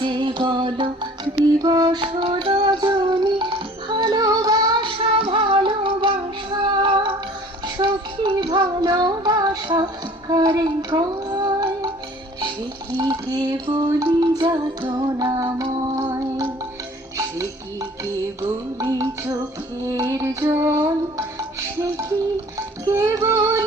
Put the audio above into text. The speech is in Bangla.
যে বলো দিবস রজনী, ভালোবাসা ভালোবাসা সখী ভালোবাসা কারে কয়, সে কি কেবলি যাতনাময়, সে কি কেবলি চোখের জল, সে কি কেবল